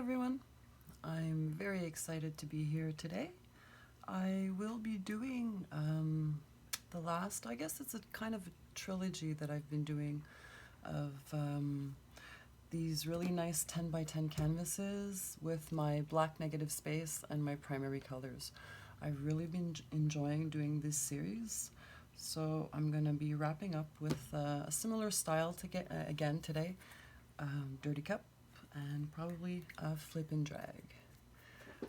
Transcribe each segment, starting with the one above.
everyone. I'm very excited to be here today. I will be doing the last, I guess it's a kind of a trilogy that I've been doing of these really nice 10 by 10 canvases with my black negative space and my primary colors. I've really been enjoying doing this series, so I'm going to be wrapping up with a similar style to get again today, Dirty Cup, and probably a flip and drag.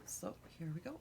So here we go.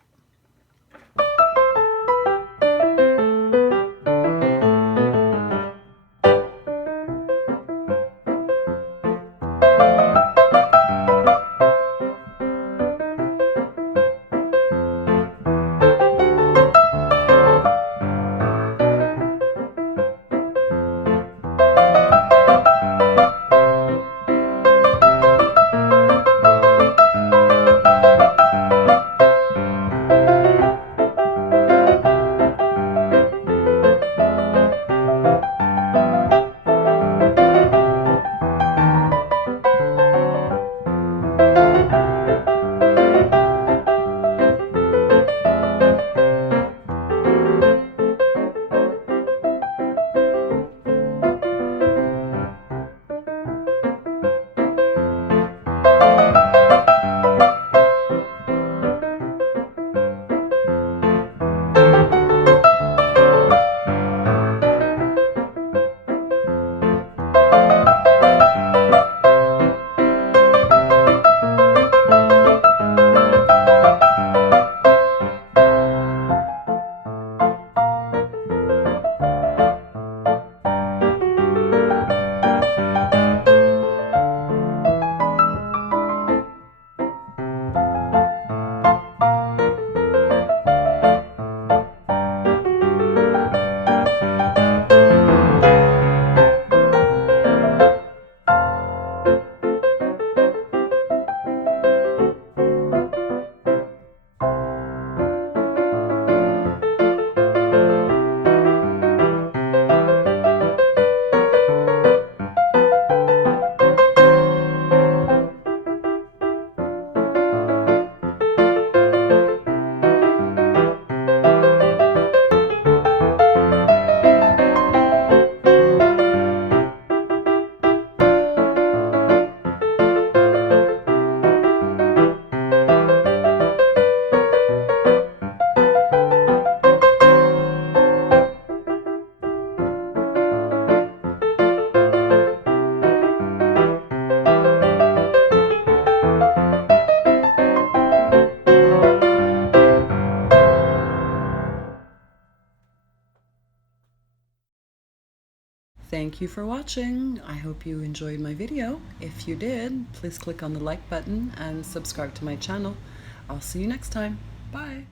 Thank you for watching. I hope you enjoyed my video. If you did, please click on the like button and subscribe to my channel. I'll see you next time. Bye.